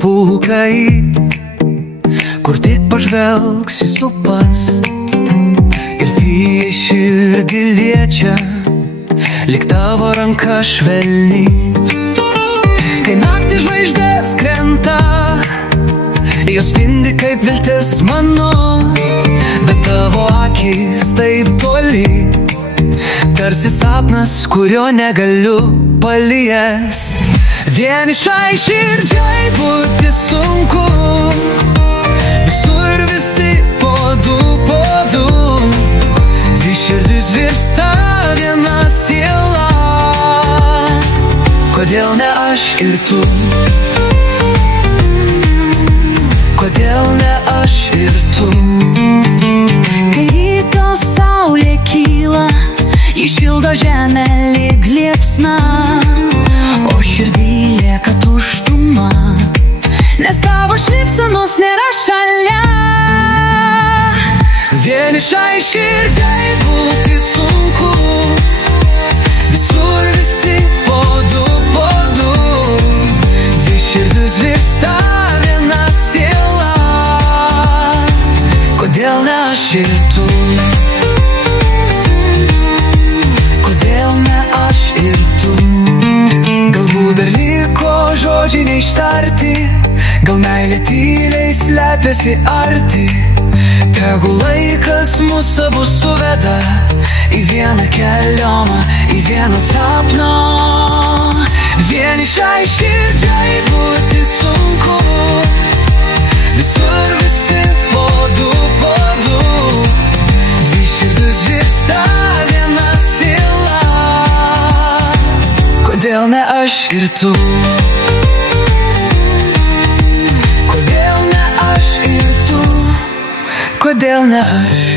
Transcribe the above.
pulkai, kur tik pažvelgsi supas ir tie širdį liečia, lyg tavo ranka švelni. Kai naktį žvaigždės krenta, jos spindi kaip viltis mano, bet tavo akys taip toli, tarsi sapnas, kurio negaliu paliest. Vienišai širdžiai būti sunku, visur visi po du, dvi širdis virsta viena siela. Kodėl ne aš ir tu? Kodėl ne aš ir tu? Kai ryto saulė kyla, ji šildo žemę lyg liepsna, o širdį lieka tuštuma, nes tavo šypsenos nėra šalia. Vienišai širdžiai būti sunku, visur visi po du, dvi širdis virsta viena siela. Kodėl ne aš ir tu? Kodėl ne aš ir tu? Galbūt dar liko žodžiai neištarti, gal meilė tyliai slepiasi arti. Tegu laikas mus abu suveda į vieną kelioną, į vieną sapną. Vienišai širdžiai būti sunku, visur visi po du, dvi širdis virsta viena siela. Kodėl ne aš ir tu? Kodėl ne aš ir tu? Kodėl ne aš?